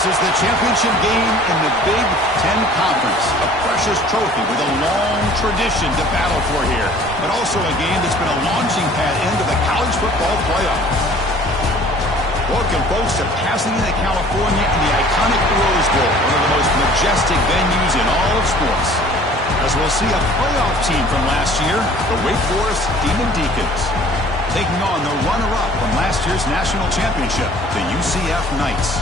This is the championship game in the Big Ten Conference. A precious trophy with a long tradition to battle for here. But also a game that's been a launching pad into the college football playoff. Welcome, folks, to Pasadena, California in the iconic Rose Bowl, one of the most majestic venues in all of sports. As we'll see a playoff team from last year, the Wake Forest Demon Deacons, taking on the runner-up from last year's national championship, the UCF Knights.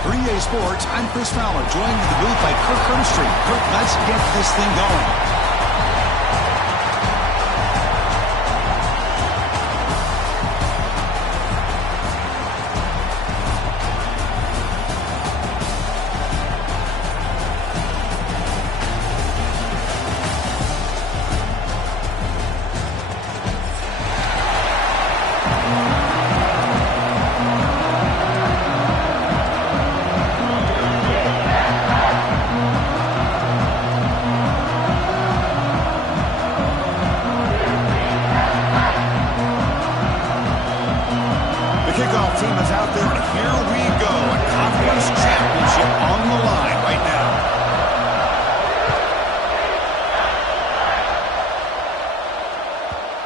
3A Sports, I'm Chris Fowler, joined in the booth by Kirk Hermstreet. Kirk, let's get this thing going. Team is out there, and here we go. A conference championship on the line right now.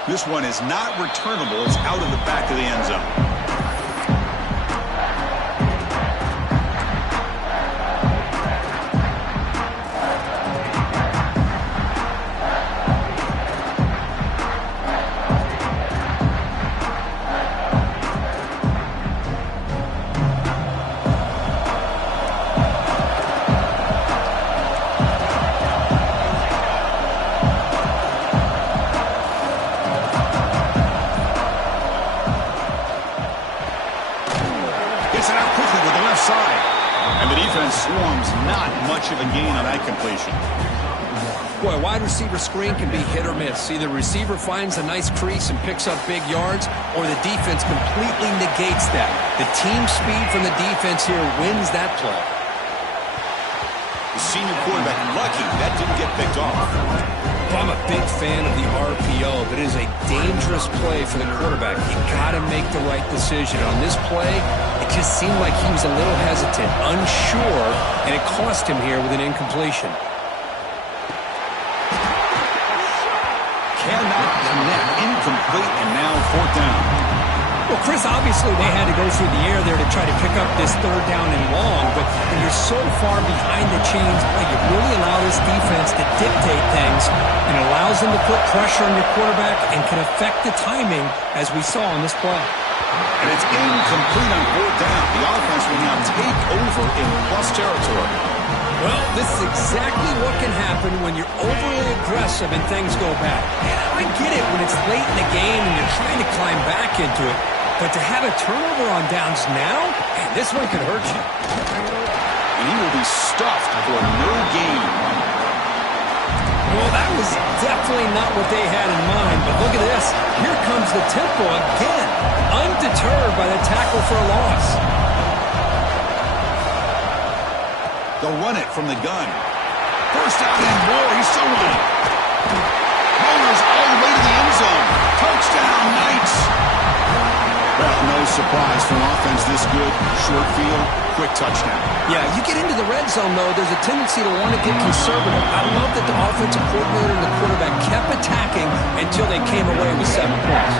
This one is not returnable. It's out of the back of the end zone. And the defense swarms, not much of a gain on that completion. Boy, a wide receiver screen can be hit or miss. Either the receiver finds a nice crease and picks up big yards, or the defense completely negates that. The team speed from the defense here wins that play. The senior quarterback lucky that didn't get picked off. I'm a big fan of the RPO, but it is a dangerous play for the quarterback. You got to make the right decision. On this play, it just seemed like he was a little hesitant, unsure, and it cost him here with an incompletion. Cannot connect, incomplete, and now fourth down. Well, Chris, obviously they had to go through the air there to try to pick up this third down and long, but when you're so far behind the chains, you really allow this defense to dictate things, and it allows them to put pressure on your quarterback and can affect the timing, as we saw on this play. And it's incomplete on fourth down. The offense will now take over in plus territory. Well, this is exactly what can happen when you're overly aggressive and things go bad. And I get it when it's late in the game and you're trying to climb back into it. But to have a turnover on downs now, man, this one could hurt you. And he will be stuffed for no gain. Well, that was definitely not what they had in mind. But look at this. Here comes the tempo again. Undeterred by the tackle for a loss. They'll run it from the gun. First down and more. He's sold. Motors all the way to the end zone. Touchdown, Knights. Well, no surprise for an offense this good. Short field, quick touchdown. Yeah, you get into the red zone, though, there's a tendency to want to get conservative. I love that the offensive coordinator and the quarterback kept attacking until they came away with 7 points.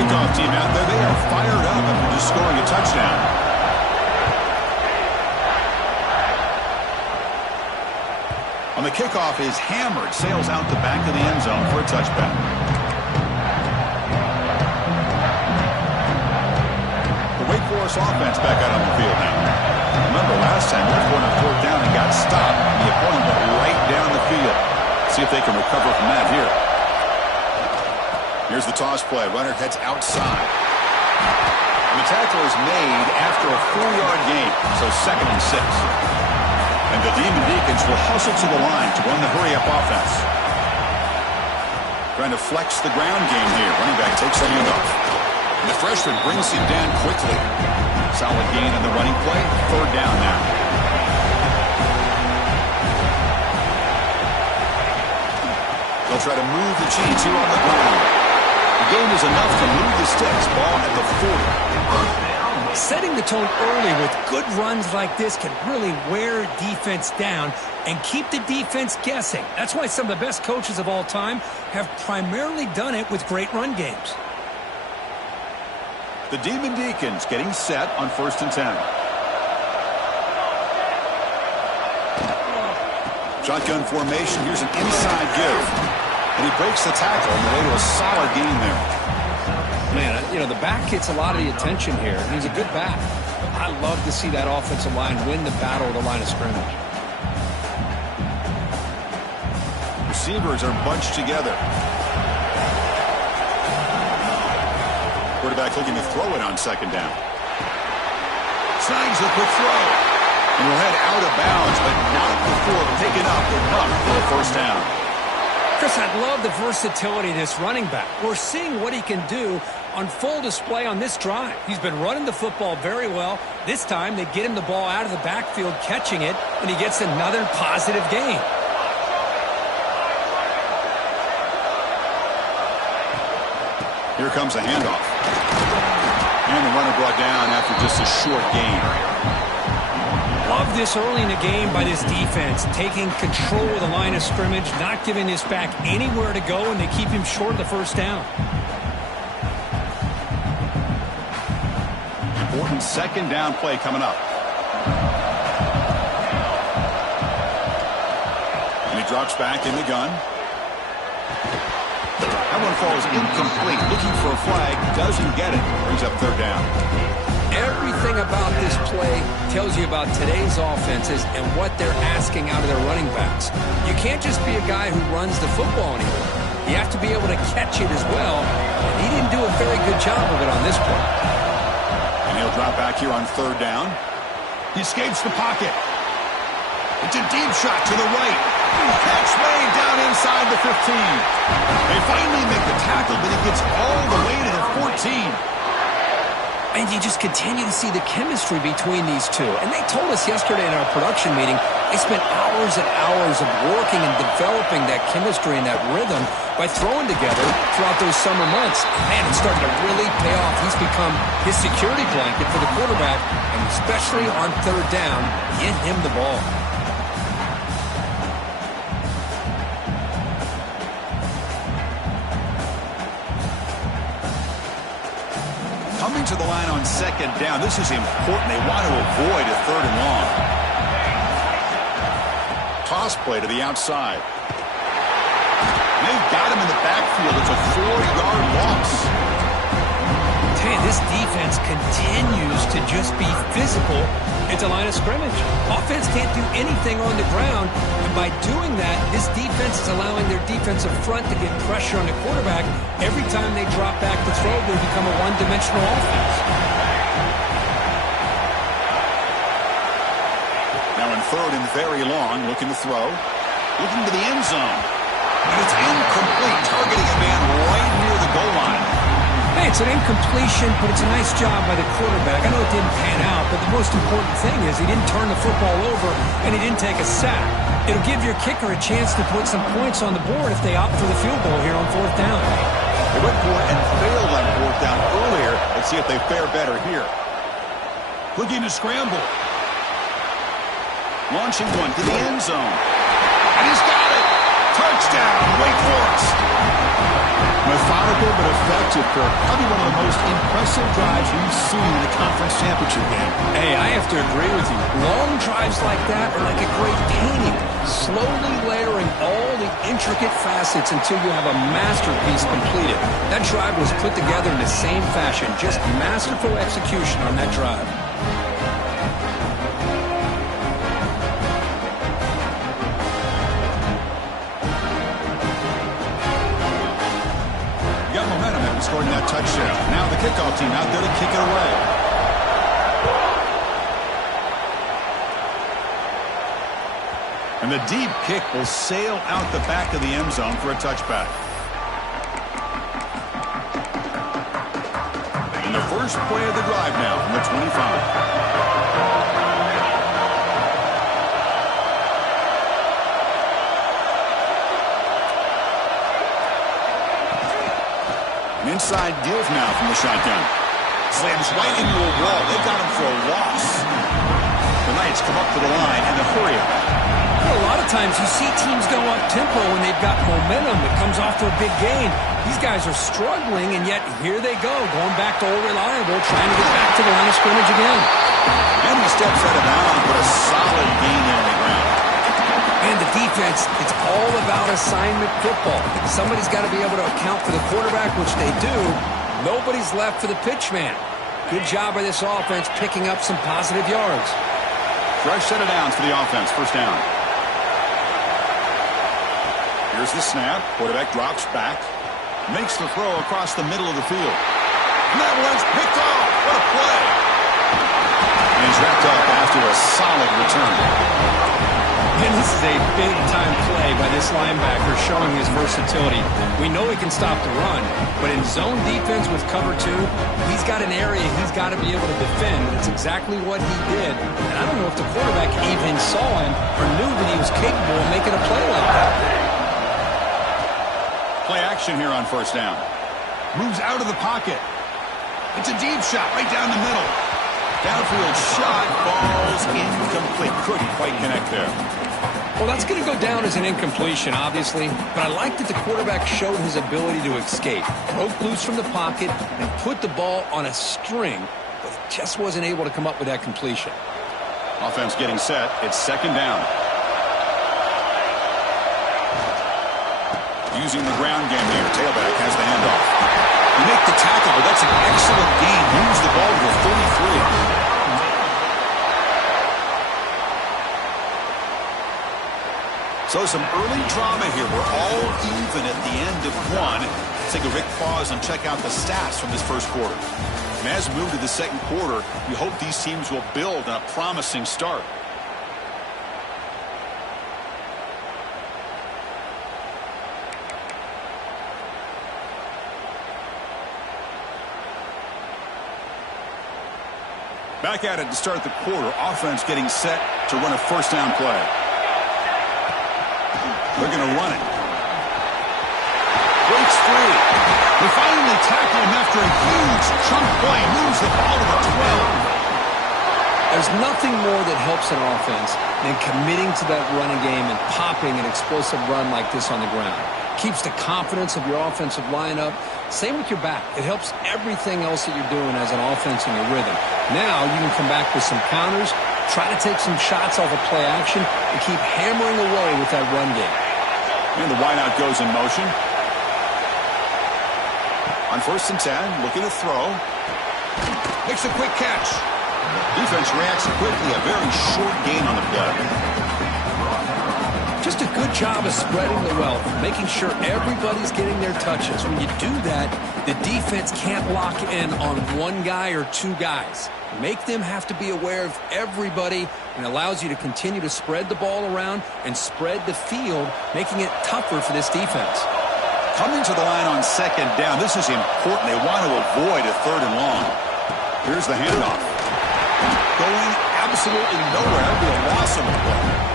Kickoff team out there, they are fired up after just scoring a touchdown. On the kickoff is hammered, sails out the back of the end zone for a touchback. The Wake Forest offense back out on the field now. Remember last time, they were on fourth down and got stopped. The opponent went right down the field. See if they can recover from that here. Here's the toss play. Runner heads outside. And the tackle is made after a 4-yard gain, so 2nd and 6. And the Demon Deacons will hustle to the line to run the hurry-up offense. Trying to flex the ground game here. Running back takes the handoff. And the freshman brings him down quickly. Solid gain on the running play. 3rd down now. They'll try to move the chains here on the ground. The game is enough to move the sticks. Ball at the 40. Setting the tone early with good runs like this can really wear defense down and keep the defense guessing. That's why some of the best coaches of all time have primarily done it with great run games. The Demon Deacons getting set on 1st and 10. Shotgun formation. Here's an inside give. And he breaks the tackle on the way to a solid gain there. Man, you know, the back gets a lot of the attention here. He's a good back. I love to see that offensive line win the battle at the line of scrimmage. Receivers are bunched together. Quarterback looking to throw it on 2nd down. Snags the quick throw. And will head out of bounds, but not before taken up enough for a 1st down. Chris, I love the versatility of this running back. We're seeing what he can do on full display on this drive. He's been running the football very well. This time, they get him the ball out of the backfield, catching it, and he gets another positive gain. Here comes a handoff. And the runner brought down after just a short gain. Love this early in the game by this defense, taking control of the line of scrimmage, not giving this back anywhere to go, and they keep him short of the 1st down. Important 2nd down play coming up. And he drops back in the gun. That one falls incomplete. Looking for a flag, doesn't get it. Brings up 3rd down. Everything about this play tells you about today's offenses and what they're asking out of their running backs. You can't just be a guy who runs the football anymore. You have to be able to catch it as well. And he didn't do a very good job of it on this play. And he'll drop back here on 3rd down. He escapes the pocket. It's a deep shot to the right. Catch made down inside the 15. They finally make the tackle, but it gets all the way to the 14. And you just continue to see the chemistry between these two. And they told us yesterday in our production meeting, they spent hours and hours of working and developing that chemistry and that rhythm by throwing together throughout those summer months. Man, it's starting to really pay off. He's become his security blanket for the quarterback, and especially on 3rd down, get him the ball. Coming to the line on 2nd down. This is important. They want to avoid a 3rd and long. Toss play to the outside. They've got him in the backfield. It's a 4-yard loss. Man, this defense continues to just be physical at the line of scrimmage. Offense can't do anything on the ground, and by doing that, this defense is allowing their defensive front to get pressure on the quarterback. Every time they drop back to throw, they become a one-dimensional offense. Now in 3rd and very long, looking to throw. Looking to the end zone. And it's incomplete, targeting a man right near the goal line. Hey, it's an incompletion, but it's a nice job by the quarterback. I know it didn't pan out, but the most important thing is he didn't turn the football over and he didn't take a sack. It'll give your kicker a chance to put some points on the board if they opt for the field goal here on 4th down. They went for it and failed on 4th down earlier. Let's see if they fare better here. Looking to scramble. Launching one to the end zone. And he's got it. Touchdown, Wake Forest. Methodical but effective, Kirk. Probably one of the most impressive drives we've seen in a conference championship game. Hey, I have to agree with you. Long drives like that are like a great painting, slowly layering all the intricate facets until you have a masterpiece completed. That drive was put together in the same fashion, just masterful execution on that drive. Scoring that touchdown. Now the kickoff team out there to kick it away. And the deep kick will sail out the back of the end zone for a touchback. And the first play of the drive now from the 25. Inside give now from the shotgun. Slams right into a wall. They got him for a loss. The Knights come up to the line and the hurry up. Well, a lot of times you see teams go up-tempo when they've got momentum. It comes off to a big gain. These guys are struggling, and yet here they go, going back to old reliable, trying to get back to the line of scrimmage again. And he steps out of bounds, but a solid gain there on the ground. And the defense, it's all about assignment football. Somebody's got to be able to account for the quarterback, which they do. Nobody's left for the pitch man. Good job by this offense picking up some positive yards. Fresh set of downs for the offense. First down. Here's the snap. Quarterback drops back. Makes the throw across the middle of the field. And that one's picked off. What a play. And he's wrapped up after a solid return. And this is a big-time play by this linebacker showing his versatility. We know he can stop the run, but in zone defense with cover two, he's got an area he's got to be able to defend. That's exactly what he did. And I don't know if the quarterback even saw him or knew that he was capable of making a play like that. Play action here on first down. Moves out of the pocket. It's a deep shot right down the middle. Downfield shot, falls incomplete. Couldn't quite connect there. Well, that's going to go down as an incompletion, obviously, but I like that the quarterback showed his ability to escape. Broke loose from the pocket and put the ball on a string, but he just wasn't able to come up with that completion. Offense getting set. It's second down. Using the ground game here. Tailback has the handoff. You make the tackle, but that's an excellent gain. Moves the ball to the 33. So some early drama here. We're all even at the end of one. Let's take a quick pause and check out the stats from this first quarter. And as we move to the second quarter, we hope these teams will build on a promising start. Back at it to start the quarter. Offense getting set to run a first down play. They're going to run it. Breaks free. They finally tackle him after a huge chunk play. Moves the ball to the 12. There's nothing more that helps an offense than committing to that running game and popping an explosive run like this on the ground. Keeps the confidence of your offensive lineup. Same with your back. It helps everything else that you're doing as an offense in your rhythm. Now you can come back with some counters, try to take some shots off of play action, and keep hammering away with that run game. And the wideout goes in motion. On 1st and 10, looking to throw. Makes a quick catch. Defense reacts quickly. A very short gain on the play. Just a good job of spreading the wealth, making sure everybody's getting their touches. When you do that, the defense can't lock in on one guy or two guys. Make them have to be aware of everybody, and allows you to continue to spread the ball around and spread the field, making it tougher for this defense. Coming to the line on second down, this is important. They want to avoid a third and long. Here's the handoff. Going absolutely nowhere. That'll be a loss on the play.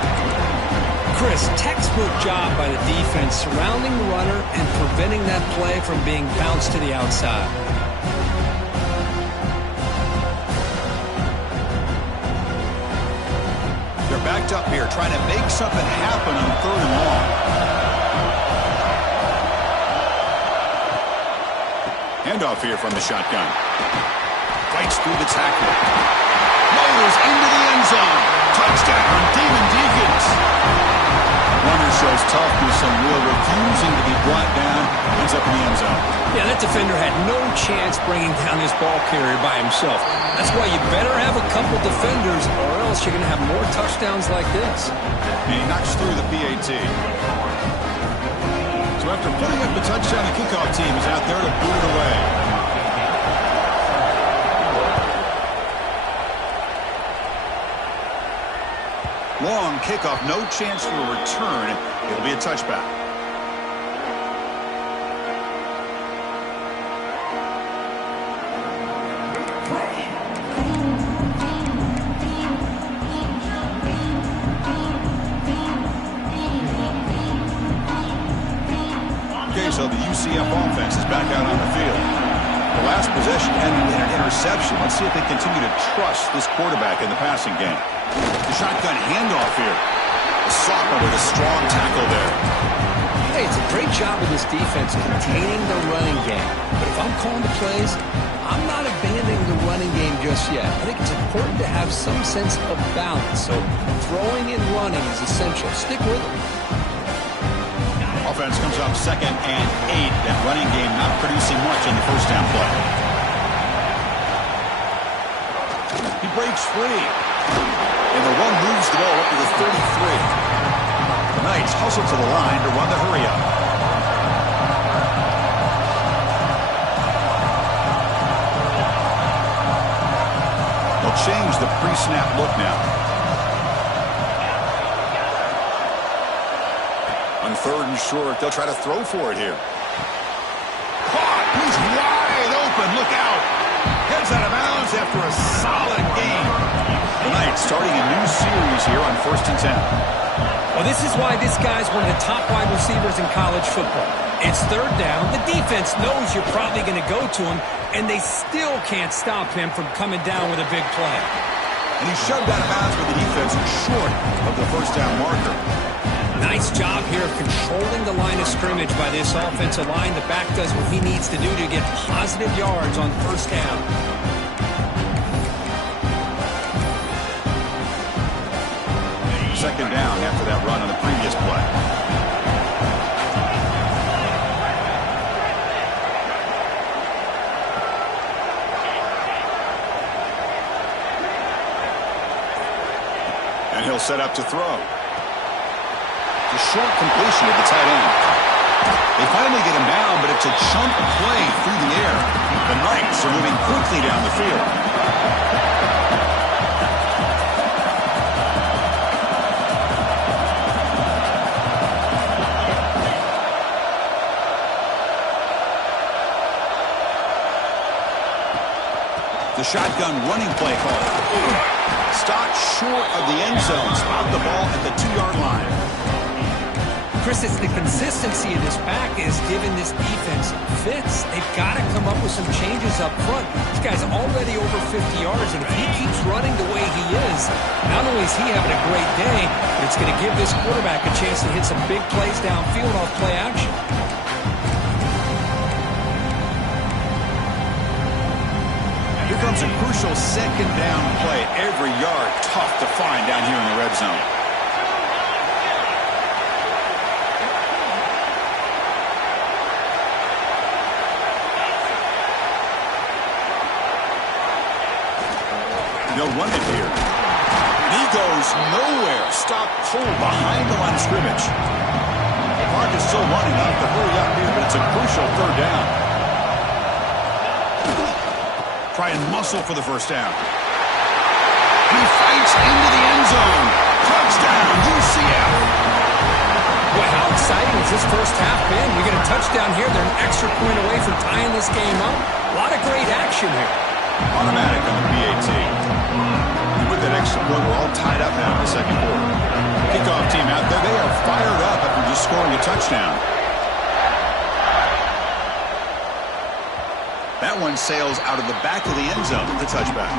Chris, textbook job by the defense surrounding the runner and preventing that play from being bounced to the outside. They're backed up here trying to make something happen on third and long. Handoff here from the shotgun. Fights through the tackle. Motors into the end zone. Touchdown, Demon Deacons. Runner shows toughness and will, refusing to be brought down. Ends up in the end zone. Yeah, that defender had no chance bringing down this ball carrier by himself. That's why you better have a couple defenders, or else you're going to have more touchdowns like this. And he knocks through the PAT. So after putting up the touchdown, the kickoff team is out there to boot it away. Long kickoff, no chance for a return. It'll be a touchback. Okay, so the UCF offense is back out on the field. The last possession ended in an interception. Let's see if they continue to trust this quarterback in the passing game. The shotgun handoff here. The sophomore with a strong tackle there. Hey, it's a great job of this defense containing the running game. But if I'm calling the plays, I'm not abandoning the running game just yet. I think it's important to have some sense of balance. So throwing and running is essential. Stick with it. Offense comes up 2nd and 8. That running game not producing much in the first down play. He breaks free. And the one moves the ball up to the 33. The Knights hustle to the line to run the hurry-up. They'll change the pre-snap look now. On 3rd and short, they'll try to throw for it here. Caught! He's wide open. Look out! Heads out of bounds after a solid game. The Knights starting a new series here on 1st and 10. Well, this is why this guy's one of the top wide receivers in college football. It's 3rd down. The defense knows you're probably going to go to him, and they still can't stop him from coming down with a big play. And he's shoved out of bounds with the defense short of the 1st down marker. Nice job here of controlling the line of scrimmage by this offensive line. The back does what he needs to do to get positive yards on 1st down. Second down after that run on the previous play. And he'll set up to throw. The short completion of the tight end. They finally get him down, but it's a chunk play through the air. The Knights are moving quickly down the field. The shotgun running play call. Stopped short of the end zone. Spot the ball at the 2-yard line. Chris, it's the consistency of this back is giving this defense fits. They've got to come up with some changes up front. This guy's already over 50 yards, and if he keeps running the way he is, not only is he having a great day, but it's going to give this quarterback a chance to hit some big plays downfield off play action. Here comes a crucial 2nd down play. Every yard tough to find down here in the red zone. They'll run it here. He goes nowhere. Stop cold behind the line of scrimmage. The clock is still running. They'll have to hurry up here, but it's a crucial 3rd down. Try and muscle for the 1st down. He fights into the end zone. Touchdown, UCF. Boy, how exciting has this first half been? We get a touchdown here. They're an extra point away from tying this game up. A lot of great action here. Automatic on the PAT. And with that extra point, we're all tied up now in the 2nd quarter. Kickoff team out there. They are fired up after just scoring a touchdown. That one sails out of the back of the end zone with the touchback.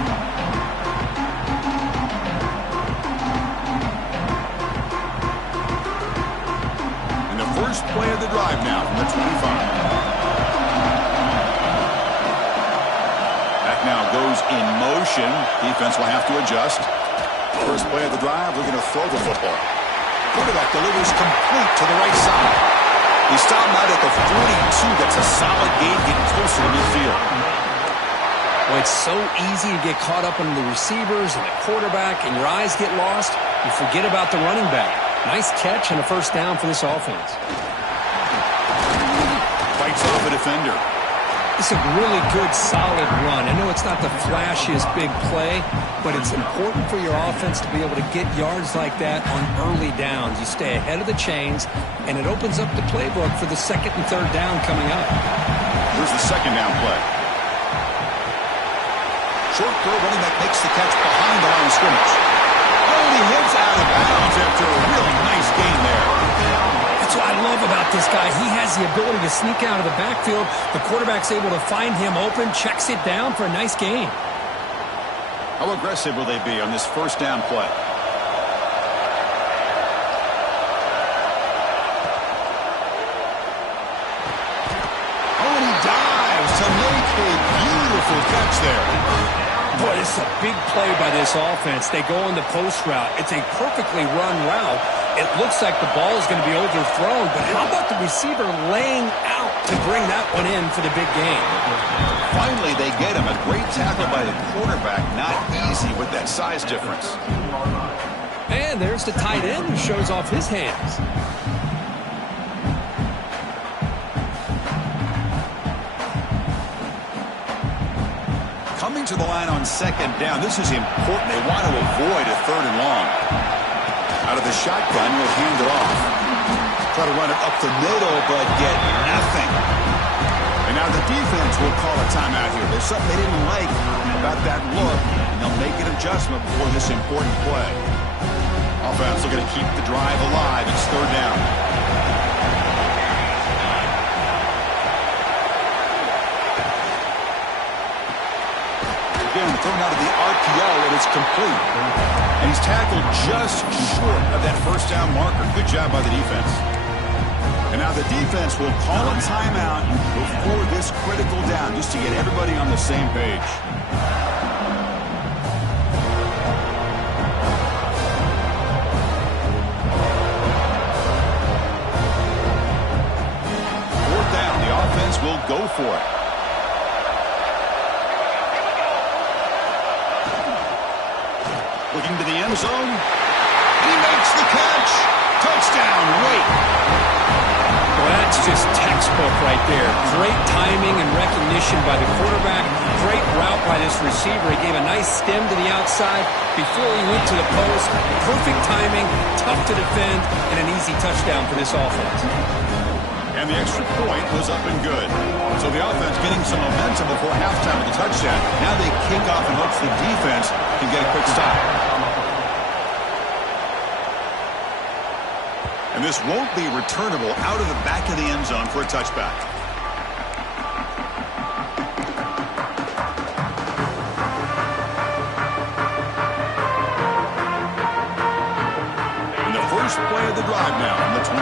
And the first play of the drive now from the 25. Back now goes in motion. Defense will have to adjust. First play of the drive, we're going to throw the football. Quarterback delivers complete to the right side. He stopped out at the 42. That's a solid gain, getting closer to midfield. Well, it's so easy to get caught up in the receivers and the quarterback, and your eyes get lost. You forget about the running back. Nice catch and a 1st down for this offense. Fights off a defender. It's a really good, solid run. I know it's not the flashiest big play, but it's important for your offense to be able to get yards like that on early downs. You stay ahead of the chains, and it opens up the playbook for the 2nd and 3rd down coming up. Here's the 2nd down play. Short throw, running back makes the catch behind the line of scrimmage. Oh, he hits out of bounds after a really nice gain there. That's what I love about this guy. He has the ability to sneak out of the backfield. The quarterback's able to find him open, checks it down for a nice gain. How aggressive will they be on this first down play? Oh, and he dives to make a beautiful catch there. Boy, this is a big play by this offense. They go on the post route. It's a perfectly run route. It looks like the ball is going to be overthrown, but how about the receiver laying out to bring that one in for the big game? Finally, they get him. A great tackle by the quarterback. Not easy with that size difference. And there's the tight end who shows off his hands. Coming to the line on second down. This is important. They want to avoid a third and long. Out of the shotgun, will hand it off. Try to run it up the middle, but get nothing. And now the defense will call a timeout here. There's something they didn't like about that look, and they'll make an adjustment before this important play. Offense looking to keep the drive alive. It's third down. Again, thrown out of the RPO, and it's complete. And he's tackled just short of that first down marker. Good job by the defense. And now the defense will call a timeout before this critical down, just to get everybody on the same page. Fourth down, the offense will go for it. Looking to the end zone. And he makes the catch. Touchdown, Wait. Well, that's just textbook right there. Great timing and recognition by the quarterback. Great route by this receiver. He gave a nice stem to the outside before he went to the post. Perfect timing, tough to defend, and an easy touchdown for this offense. And the extra point was up and good. So the offense getting some momentum before halftime with the touchdown. Now they kick off and hopes the defense can get a quick stop. And this won't be returnable out of the back of the end zone for a touchback. And the first play of the drive now on the 25.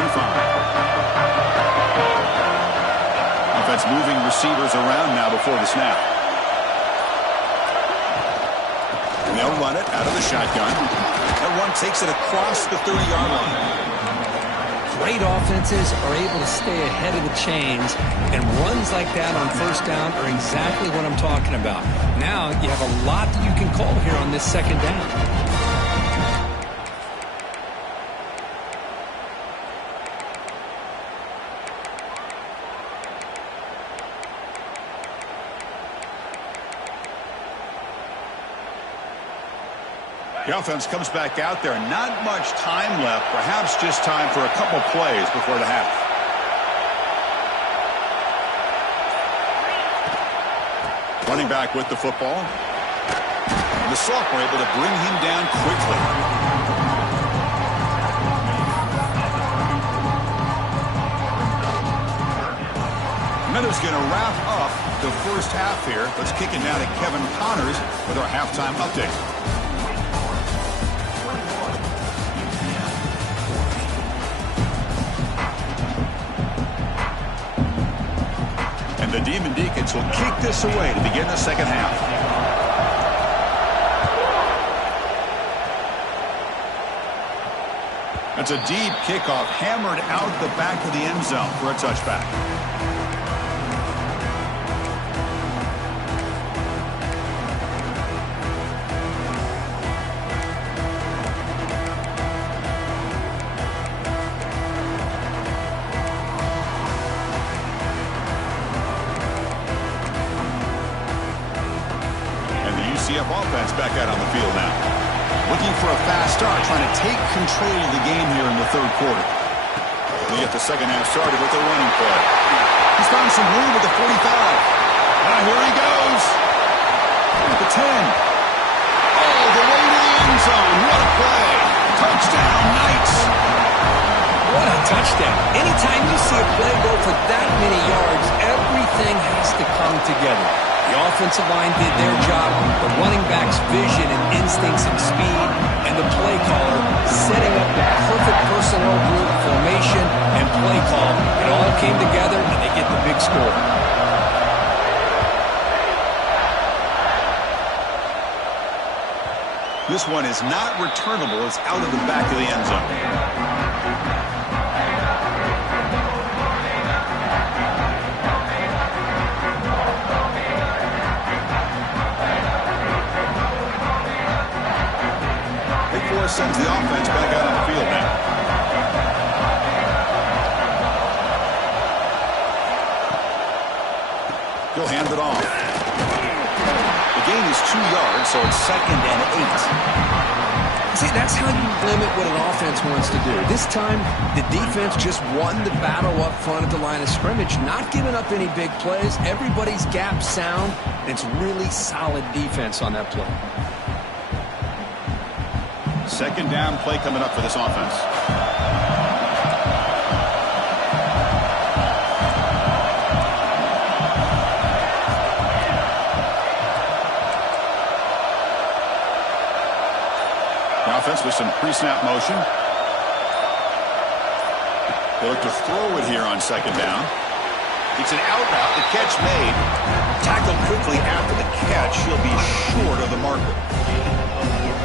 Offense moving receivers around now before the snap. And they'll run it out of the shotgun. That one takes it across the 30-yard line. Great offenses are able to stay ahead of the chains, and runs like that on first down are exactly what I'm talking about. Now you have a lot that you can call here on this second down. The offense comes back out there. Not much time left. Perhaps just time for a couple plays before the half. Running back with the football. And the sophomore able to bring him down quickly. Meadows going to wrap up the first half here. Let's kick it now to Kevin Connors with our halftime update. And the Demon Deacons will kick this away to begin the second half. That's a deep kickoff, hammered out the back of the end zone for a touchback. UCF offense back out on the field now. Looking for a fast start, trying to take control of the game here in the third quarter. They get the second half started with a running play. He's found some room at the 45. Now here he goes. At the 10. All the way to the end zone. What a play. Touchdown, Knights. What a touchdown. Anytime you see a play go for that many yards, everything has to come together. The offensive line did their job, the running back's vision and instincts and speed, and the play caller setting up the perfect personnel group, formation, and play call. It all came together, and they get the big score. This one is not returnable. It's out of the back of the end zone. Sends the offense back out on the field now. He'll hand it off. The gain is 2 yards, so it's 2nd and 8. See, that's how you limit what an offense wants to do. This time, the defense just won the battle up front at the line of scrimmage, not giving up any big plays. Everybody's gap sound, and it's really solid defense on that play. 2nd down play coming up for this offense. The offense with some pre-snap motion. They look to throw it here on 2nd down. It's an out route. The catch made. Tackled quickly after the catch. He'll be short of the marker.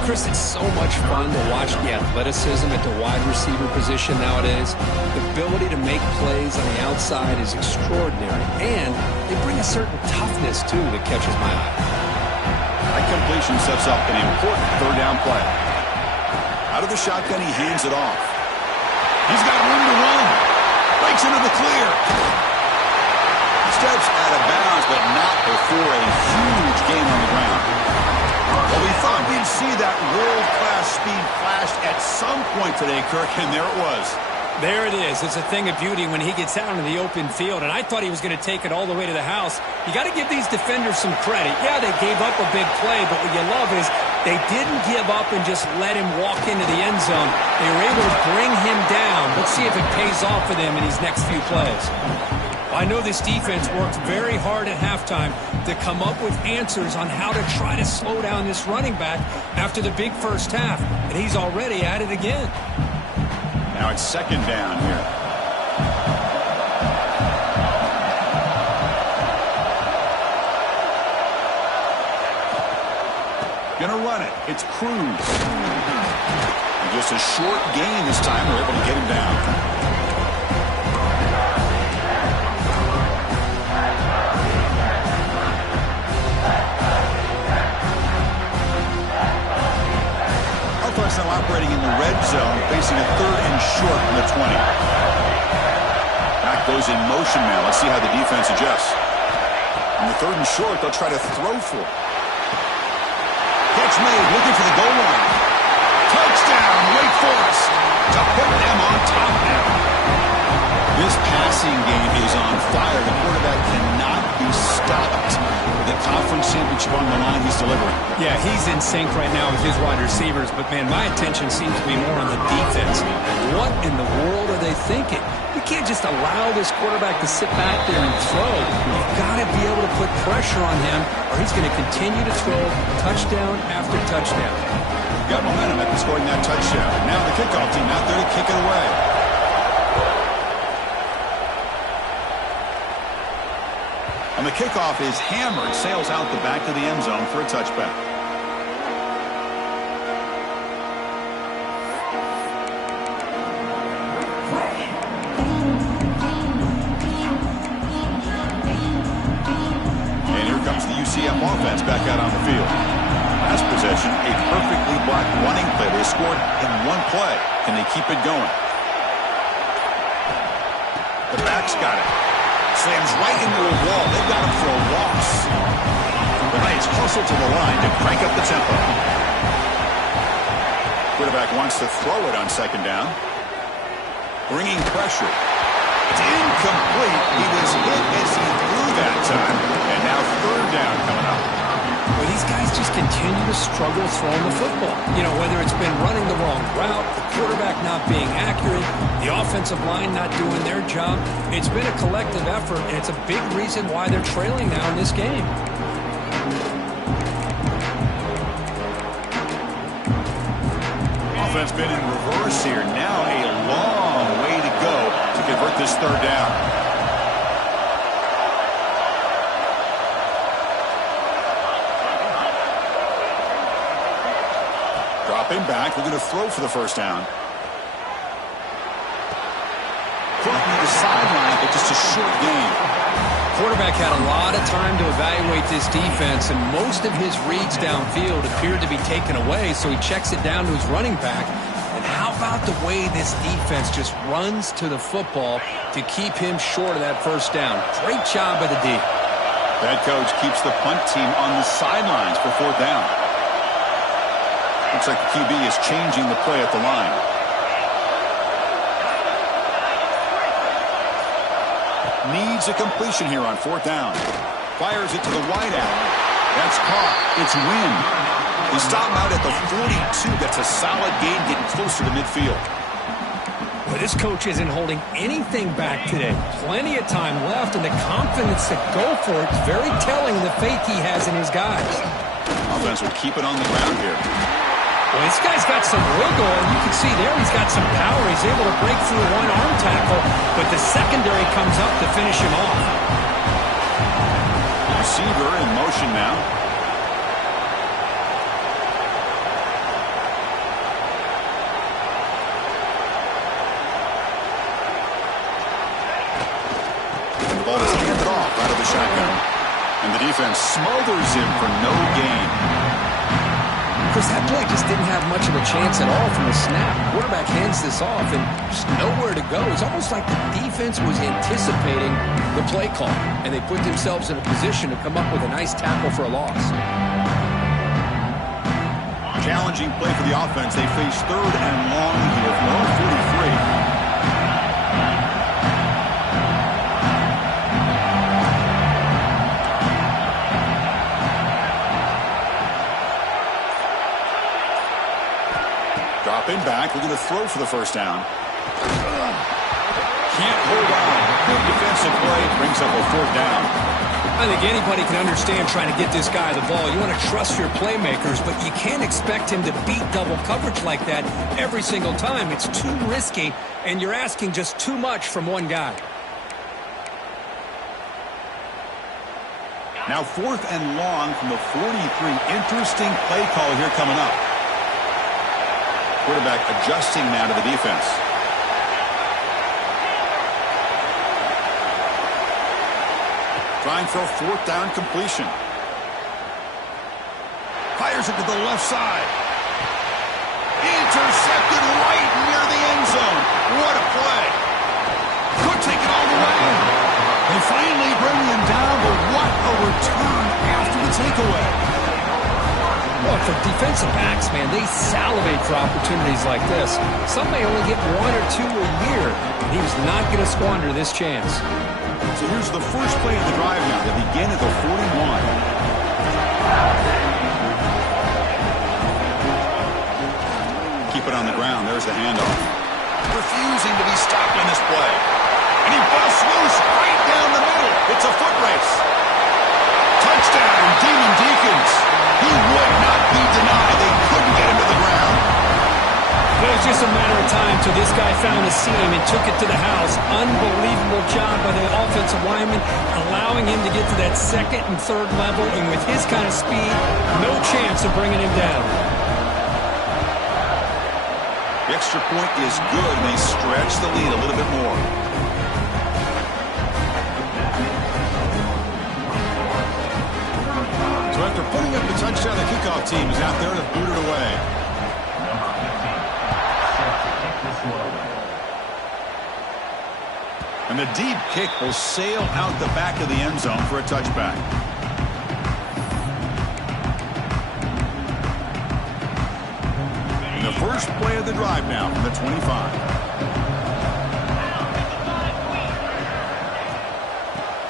Chris, it's so much fun to watch the athleticism at the wide receiver position nowadays. The ability to make plays on the outside is extraordinary, and they bring a certain toughness, too, that catches my eye. That completion sets up an important 3rd down play. Out of the shotgun, he hands it off. He's got room to run. Breaks into the clear. Steps out of bounds, but not before a huge gain on the ground. Well, we thought we'd see that world-class speed flashed at some point today, Kirk, and there it was. There it is. It's a thing of beauty when he gets out in the open field, and I thought he was going to take it all the way to the house. You got to give these defenders some credit. Yeah, they gave up a big play, but what you love is they didn't give up and just let him walk into the end zone. They were able to bring him down. Let's see if it pays off for them in these next few plays. I know this defense worked very hard at halftime to come up with answers on how to try to slow down this running back after the big first half, and he's already at it again. Now it's 2nd down here. Gonna run it. It's Cruz. And just a short gain this time. We're able to get him down. Now operating in the red zone, facing a 3rd and short from the 20. Back goes in motion now. Let's see how the defense adjusts. On the 3rd and short, they'll try to throw for it. Catch made, looking for the goal line. Touchdown, Wake Forest, to put them on top now. This passing game is on fire. The quarterback cannot be stopped. The conference championship on the line, he's delivering. Yeah, he's in sync right now with his wide receivers, but, man, my attention seems to be more on the defense. What in the world are they thinking? You can't just allow this quarterback to sit back there and throw. You've got to be able to put pressure on him, or he's going to continue to throw touchdown after touchdown. Got momentum after scoring that touchdown. Now the kickoff team out there to kick it away. And the kickoff is hammered, sails out the back of the end zone for a touchback. And here comes the UCF offense back out on the field. Last possession, a perfectly blocked running play. They scored in one play. Can they keep it going? The back's got it. Slams right into a wall. They've got him for a loss. The Knights hustle to the line to crank up the tempo. Quarterback wants to throw it on 2nd down. Bringing pressure. It's incomplete. He was hit as he threw that time. And now 3rd down coming up. When these guys just continue to struggle throwing the football. You know, whether it's been running the wrong route, the quarterback not being accurate, the offensive line not doing their job. It's been a collective effort, and it's a big reason why they're trailing now in this game. Offense been in reverse here. Now a long way to go to convert this third down. Dropping back, we're going to throw for the first down. Put to the sideline, but just a short game. Quarterback had a lot of time to evaluate this defense, and most of his reads downfield appeared to be taken away, so he checks it down to his running back. And how about the way this defense just runs to the football to keep him short of that first down? Great job by the D. Head coach keeps the punt team on the sidelines for fourth down. Looks like the QB is changing the play at the line. Needs a completion here on fourth down. Fires it to the wideout. That's caught. It's Wynn. He stopped him out at the 42. That's a solid gain, getting closer to midfield. Well, this coach isn't holding anything back today. Plenty of time left, and the confidence to go for it is very telling of the faith he has in his guys. Offense will keep it on the ground here. Well, this guy's got some wiggle, and you can see there he's got some power. He's able to break through one arm tackle, but the secondary comes up to finish him off. Receiver in motion now. And the ball is handed off out of the shotgun. And the defense smothers him for no gain. Chris, that play just didn't have much of a chance at all from the snap. Quarterback hands this off and just nowhere to go. It's almost like the defense was anticipating the play call, and they put themselves in a position to come up with a nice tackle for a loss. Challenging play for the offense. They face third and long here from their own 43. Dropping back, we're going to throw for the first down. Can't hold on. Good defensive play, brings up a fourth down. I think anybody can understand trying to get this guy the ball. You want to trust your playmakers, but you can't expect him to beat double coverage like that every single time. It's too risky, and you're asking just too much from one guy. Now fourth and long from the 43. Interesting play call here coming up. Quarterback adjusting now to the defense. Trying for a fourth down completion. Fires it to the left side. Intercepted right near the end zone. What a play. Could take it all the way. They finally bring him down, but what a return after the takeaway. Well, for defensive backs, man, they salivate for opportunities like this. Some may only get one or two a year, and he was not going to squander this chance. So here's the first play of the drive now. They begin at the 41. Keep it on the ground. There's the handoff. Refusing to be stopped on this play. And he busts loose right down the middle. It's a foot race. Touchdown, Demon Deacons. He would not be denied. They couldn't get him to the ground. It was just a matter of time till this guy found a seam and took it to the house. Unbelievable job by the offensive lineman, allowing him to get to that second and third level, and with his kind of speed, no chance of bringing him down. The extra point is good, and they stretch the lead a little bit more. So after putting up the touchdown, the kickoff team is out there to boot it away. And the deep kick will sail out the back of the end zone for a touchback. And the first play of the drive now from the 25.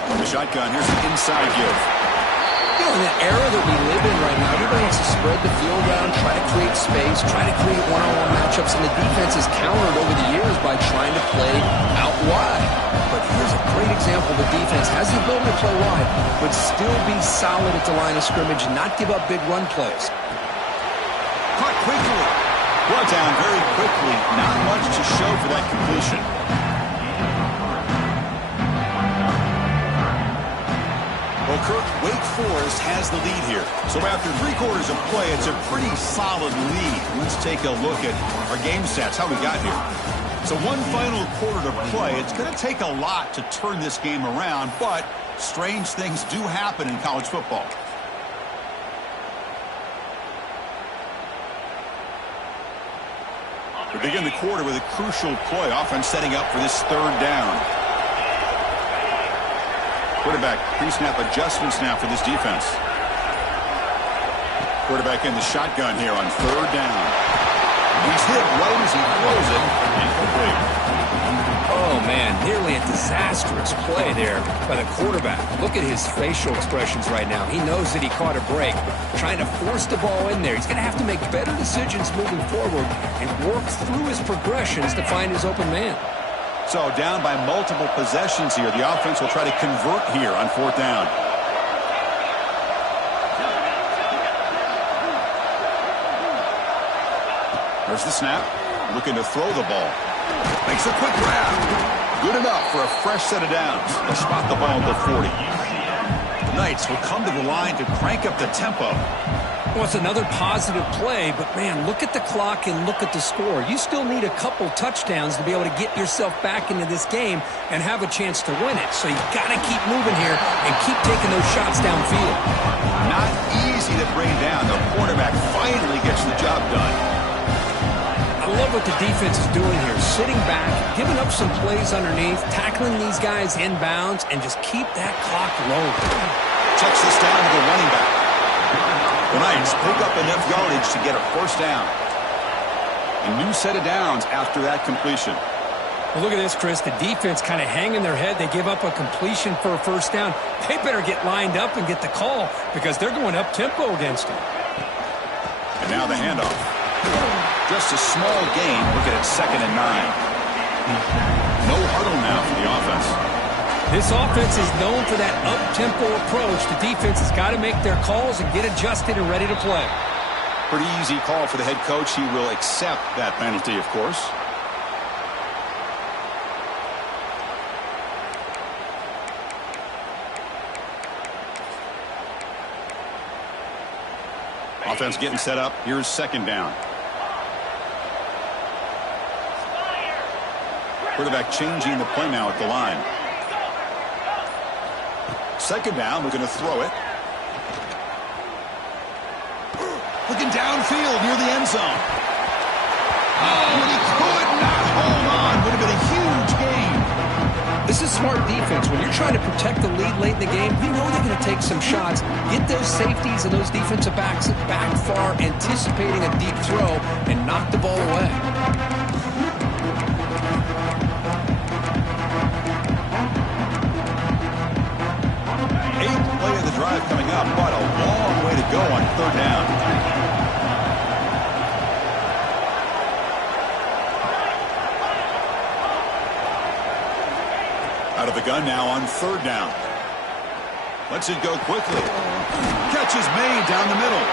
From the shotgun, here's an inside give. You know, an era that we live in right now, everybody wants to spread the field around, try to create space, try to create one-on-one matchups, and the defense has countered over the years by trying to play out wide. But here's a great example. The defense has the ability to play wide, but still be solid at the line of scrimmage and not give up big run plays. Caught quickly. Brought down very quickly. Not much to show for that completion. Well, Kirk, Wake Forest has the lead here. So after 3 quarters of play, it's a pretty solid lead. Let's take a look at our game stats, how we got here. So one final quarter to play. It's going to take a lot to turn this game around, but strange things do happen in college football. We begin the quarter with a crucial play. Offense setting up for this 3rd down. Quarterback pre-snap adjustments now for this defense. Quarterback in the shotgun here on 3rd down. He's hit right as he throws it. Incomplete. Oh, man, nearly a disastrous play there by the quarterback. Look at his facial expressions right now. He knows that he caught a break, trying to force the ball in there. He's going to have to make better decisions moving forward and work through his progressions to find his open man. So down by multiple possessions here. The offense will try to convert here on 4th down. There's the snap. Looking to throw the ball. Makes a quick grab. Good enough for a fresh set of downs. They'll spot the ball at the 40. The Knights will come to the line to crank up the tempo. Well, it's another positive play, but, man, look at the clock and look at the score. You still need a couple touchdowns to be able to get yourself back into this game and have a chance to win it. So you got to keep moving here and keep taking those shots downfield. Not easy to bring down. The quarterback finally gets the job done. I love what the defense is doing here. Sitting back, giving up some plays underneath, tackling these guys inbounds, and just keep that clock low. Checks this down to the running back. The Knights pick up enough yardage to get a 1st down. A new set of downs after that completion. Well, look at this, Chris. The defense kind of hanging their head. They give up a completion for a 1st down. They better get lined up and get the call because they're going up-tempo against them. And now the handoff. Just a small gain. Looking at 2nd and 9. No huddle now for the offense. This offense is known for that up-tempo approach. The defense has got to make their calls and get adjusted and ready to play. Pretty easy call for the head coach. He will accept that penalty, of course. Offense getting set up. Here's 2nd down. Quarterback changing the play now at the line. 2nd down, we're going to throw it. Looking downfield near the end zone. Oh, and he could not hold on. Would have been a huge gain. This is smart defense. When you're trying to protect the lead late in the game, you know they're going to take some shots. Get those safeties and those defensive backs back far, anticipating a deep throw, and knock the ball away. 8th play of the drive coming up, but a long way to go on 3rd down. Out of the gun now on 3rd down. Lets it go quickly. Catch is made down the middle.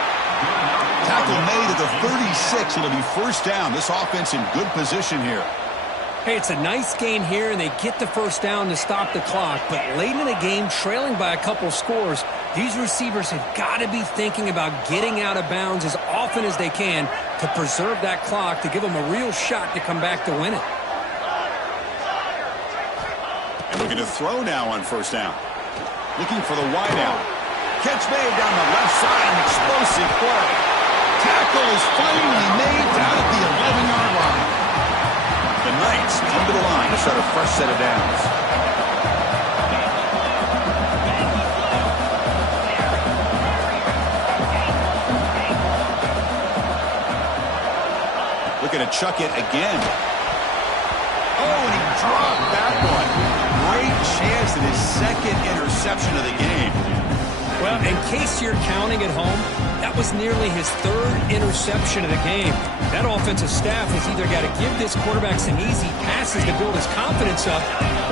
Tackle made at the 36. It'll be 1st down. This offense in good position here. Hey, it's a nice gain here, and they get the 1st down to stop the clock. But late in the game, trailing by a couple scores, these receivers have got to be thinking about getting out of bounds as often as they can to preserve that clock, to give them a real shot to come back to win it. And looking to throw now on 1st down. Looking for the wideout. Catch made down the left side, an explosive play. Tackle is finally made down at the 11-yard line. The Knights come to the line to start a fresh set of downs. Looking to chuck it again. Oh, and he dropped that one. Great chance at his 2nd interception of the game. Well, in case you're counting at home, that was nearly his third interception of the game. That offensive staff has either got to give this quarterback some easy passes to build his confidence up,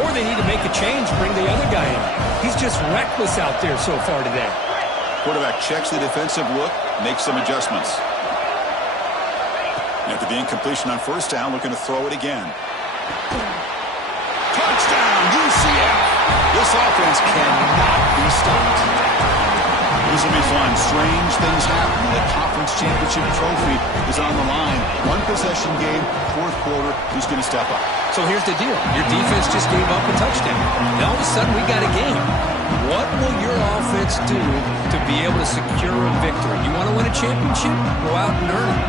or they need to make a change, bring the other guy in. He's just reckless out there so far today. Quarterback checks the defensive look, makes some adjustments. After the incompletion on first down, looking to throw it again. Touchdown, UCF! This offense cannot be stopped. This will be fun. Strange things happen. The conference championship trophy is on the line. One possession game, fourth quarter. Who's going to step up? So here's the deal. Your defense just gave up a touchdown. Now all of a sudden we got a game. What will your offense do to be able to secure a victory? You want to win a championship? Go out and earn it.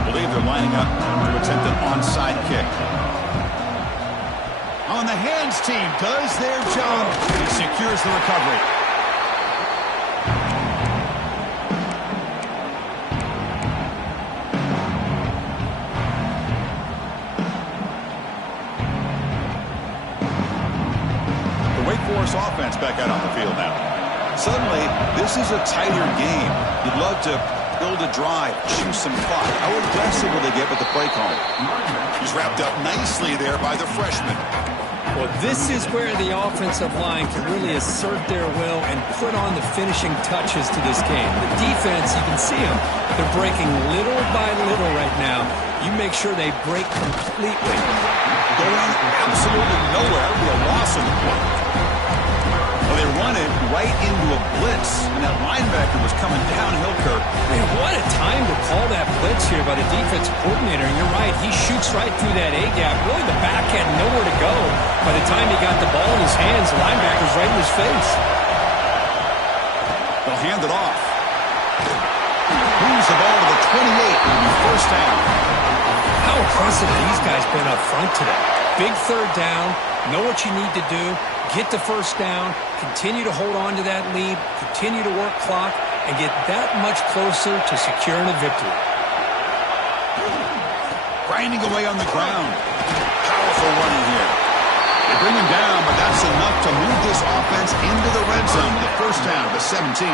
I believe they're lining up to attempt an onside kick. On the hands team does their job. He secures the recovery. The Wake Forest offense back out on the field now. Suddenly, this is a tighter game. You'd love to build a drive, choose some clock. How aggressive will they get with the play call? He's wrapped up nicely there by the freshman. Well, this is where the offensive line can really assert their will and put on the finishing touches to this game. The defense, you can see them. They're breaking little by little right now. You make sure they break completely. Going absolutely nowhere. It'll be a loss of the play. Well, they run it right into a blitz, and that linebacker was coming downhill, Kirk. Man, what a time to call that blitz here by the defensive coordinator. And you're right, he shoots right through that A-gap. Really, the back had nowhere to go. By the time he got the ball in his hands, the linebacker's right in his face. They'll hand it off. Moves the ball to the 28. It'll be first down. How impressive have these guys been up front today? Big third down, know what you need to do, get the first down, continue to hold on to that lead, continue to work clock, and get that much closer to securing a victory. Grinding away on the ground. Powerful running here. They bring him down, but that's enough to move this offense into the red zone. The first down to 17.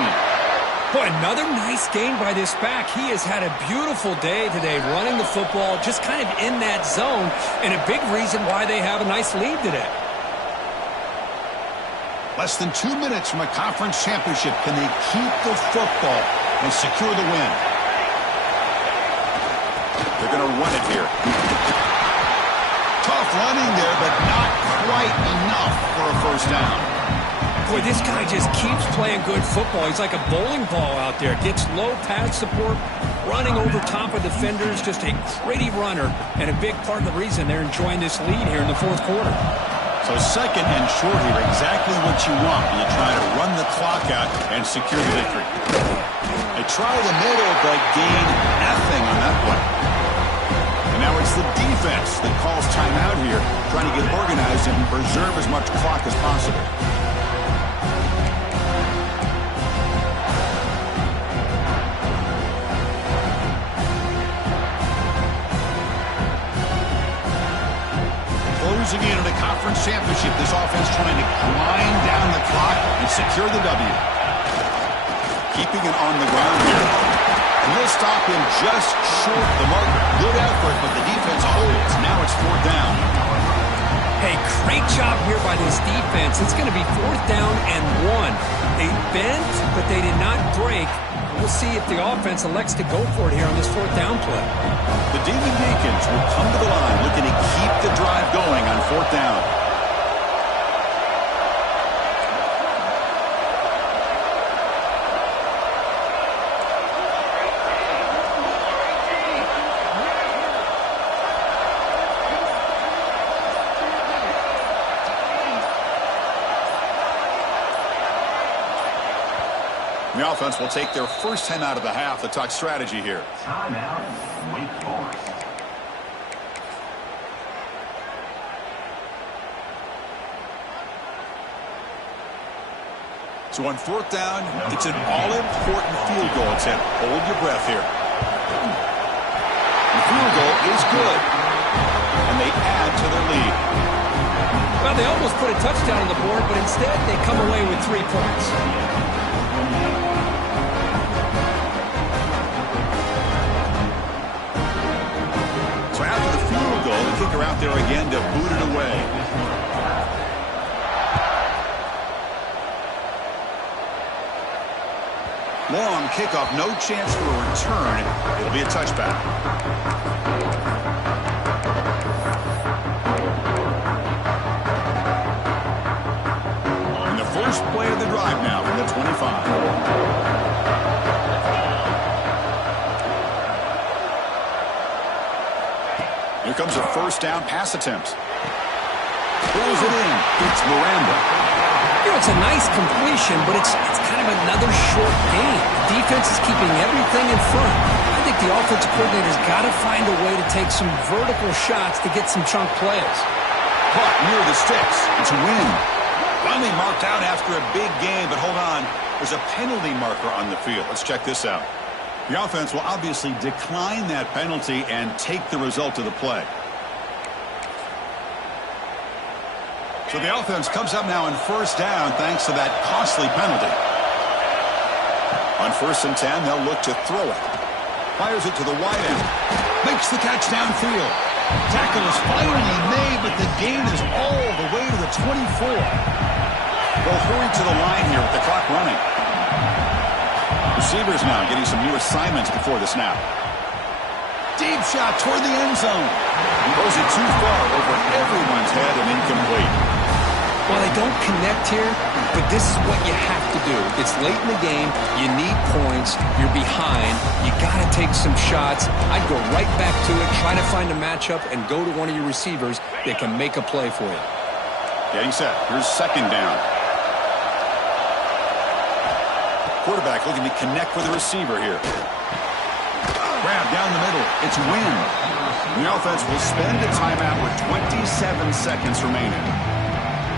Boy, another nice game by this back. He has had a beautiful day today running the football, just kind of in that zone, and a big reason why they have a nice lead today. Less than 2 minutes from a conference championship. Can they keep the football and secure the win? They're going to run it here. Tough running there, but not quite enough for a first down. Boy, this guy just keeps playing good football. He's like a bowling ball out there. Gets low pad support, running over top of defenders. Just a gritty runner, and a big part of the reason they're enjoying this lead here in the fourth quarter. So second and short here, exactly what you want when you try to run the clock out and secure the victory. They try the middle, but gain nothing on that play. And now it's the defense that calls timeout here, trying to get organized and preserve as much clock as possible. Closing in on a conference championship, this offense trying to grind down the clock and secure the W. Keeping it on the ground here. And he'll stop him just short of the marker. Good effort, but the defense holds. Now it's fourth down. Hey, great job here by this defense. It's going to be fourth down and 1. They bent, but they did not break. We'll see if the offense elects to go for it here on this fourth down play. The Demon Deacons will come to the line looking to keep the drive going on fourth down. The offense will take their first 10 out of the half to talk strategy here. Timeout, Wake Forest. So on fourth down, it's an all-important field goal attempt. Hold your breath here. The field goal is good, and they add to their lead. Well, they almost put a touchdown on the board, but instead they come away with 3 points. So after the field goal, the kicker out there again to boot it away. Long kickoff, no chance for a return. It'll be a touchback. And the first play of the drive now from the 25. Here comes a first down pass attempt. Throws it in. It's Miranda. You know, it's a nice completion, but it's kind of another short game. The defense is keeping everything in front. I think the offensive coordinator's got to find a way to take some vertical shots to get some chunk plays. Caught near the sticks. It's a win. Finally marked out after a big game, but hold on. There's a penalty marker on the field. Let's check this out. The offense will obviously decline that penalty and take the result of the play. So the offense comes up now on first down thanks to that costly penalty. On 1st and 10, they'll look to throw it. Fires it to the wide end. Makes the catch downfield. Tackle is finally made, but the gain is all the way to the 24. They'll hurry to the line here with the clock running. Receivers now getting some new assignments before the snap. Deep shot toward the end zone. He throws it too far over everyone's head and incomplete. Well, they don't connect here, but this is what you have to do. It's late in the game. You need points. You're behind. You got to take some shots. I'd go right back to it, try to find a matchup, and go to one of your receivers that can make a play for you. Getting set. Here's second down. Quarterback looking to connect with the receiver here. Grab down the middle. It's Wynn. The offense will spend a timeout with 27 seconds remaining.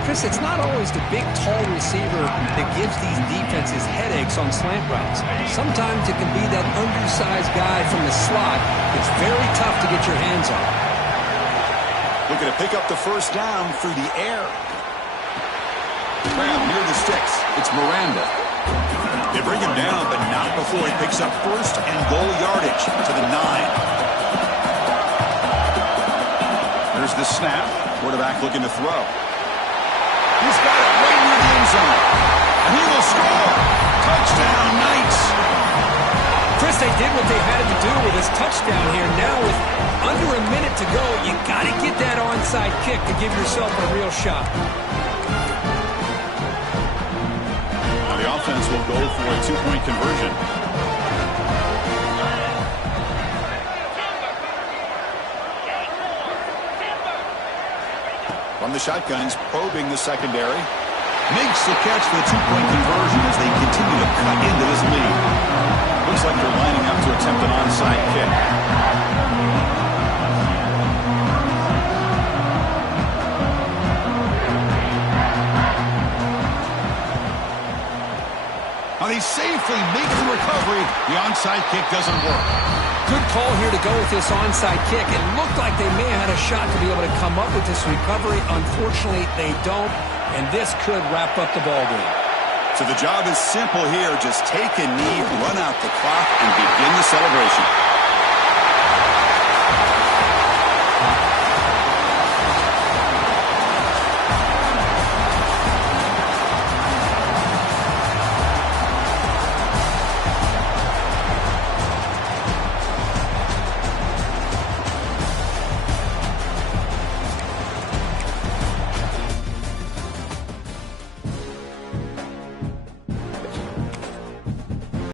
Chris, it's not always the big, tall receiver that gives these defenses headaches on slant routes. Sometimes it can be that undersized guy from the slot. It's very tough to get your hands on. Looking to pick up the first down through the air. Grab near the sticks. It's Miranda. They bring him down, but not before he picks up first and goal yardage to the 9. There's the snap. Quarterback looking to throw. He's got it right near the end zone. And he will score. Touchdown, Knights. Chris, they did what they had to do with his touchdown here. Now with under a minute to go, you got to get that onside kick to give yourself a real shot. Now the offense will go for a 2-point conversion. From the shotgun, he's probing the secondary. Makes the catch for the 2-point conversion as they continue to cut into this lead. Looks like they're lining up to attempt an onside kick. Now they safely make the recovery. The onside kick doesn't work. Good call here to go with this onside kick. It looked like they may have had a shot to be able to come up with this recovery. Unfortunately, they don't, and this could wrap up the ballgame. So the job is simple here. Just take a knee, run out the clock, and begin the celebration.